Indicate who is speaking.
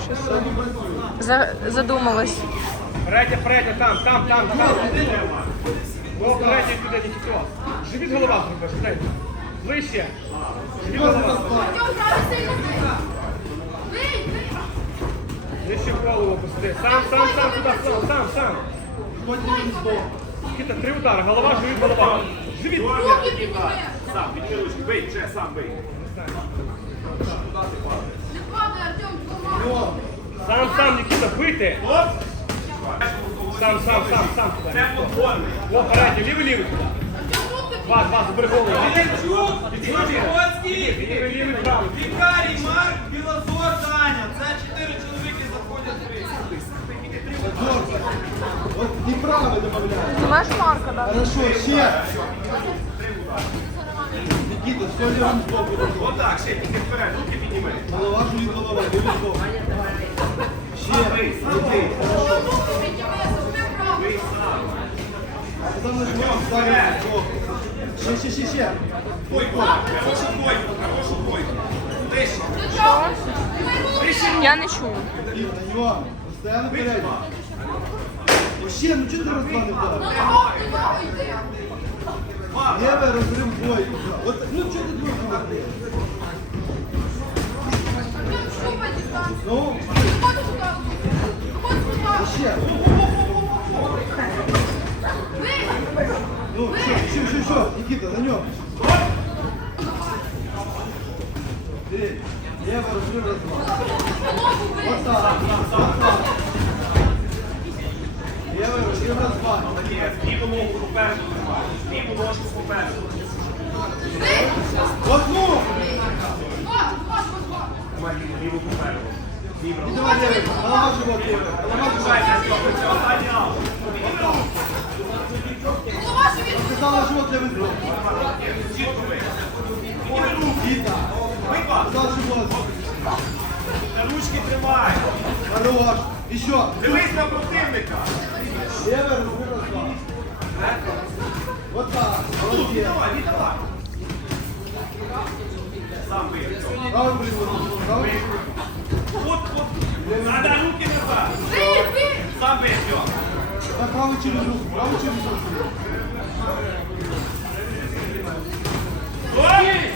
Speaker 1: Задумалась.
Speaker 2: Передня, там. О, передня туди, Нікіто. Живіт голова зробиш, передня. Ближче. Живіт голова. Нижче голову пусти. Сам, туди, сам. Нікіта, 3 удари. Голова, живіт, голова. Живіт.
Speaker 3: Сам, підніми ручки, бий, ще сам бий.
Speaker 2: Сам, Нікіта, бити. Сам.
Speaker 3: Це футбольний.
Speaker 2: О, передня, лівий. Два, забери голову. Лівий, правий.
Speaker 4: Вікарій, Марк, Білозор, Даня. Це 4 чоловіки заходять в рейс.
Speaker 5: Вот неправо добавляю.
Speaker 1: Знімаєш Марка, так?
Speaker 5: Хорошо, ще. Никита, все левым боком.
Speaker 3: Отак, ще тільки вперед, руки підніми.
Speaker 5: Голова, живіт, голова, левым боком. Ще.
Speaker 3: Бий, сам бий. Бий сам.
Speaker 5: Потом нажимаем, ставим бок. Ще.
Speaker 3: Бойку, хорошу бойку. Вище.
Speaker 1: Я не чую.
Speaker 5: И на него. Постоянно вперед. Вообще, ну что ты разгоны делаешь? Левый разрыв бой. Вот, ну что ты двойку? Ну, вообще. Ну, еще, Никита, на нем. Бери. Левый разрыв разгон. Вот так. Левый разрыв разгон.
Speaker 3: Молодець, ліву ногу попереду тримай. Ліву ножку попереду.
Speaker 5: Вот ну!
Speaker 3: Тримай ліву попереду. Ліву.
Speaker 5: Давай, левый. Голова живот. Голова живот.
Speaker 3: Це останній аут.
Speaker 5: Сказала живот левый блок.
Speaker 3: Чітко бий.
Speaker 5: Видно.
Speaker 3: Виклад.
Speaker 5: Сказал живот.
Speaker 3: Ручки тримай.
Speaker 5: Хорош. Еще.
Speaker 3: Дивись на противника.
Speaker 5: Левый разрыв разгон. Вот так.
Speaker 3: Тут,
Speaker 5: Молодец.
Speaker 3: віддавай. Сам бий.
Speaker 5: Правый прыгнул. Правый.
Speaker 3: От. Надо руки назад. Сам бий, все.
Speaker 5: Так, правый через руку. Правый через руку.
Speaker 3: Ой!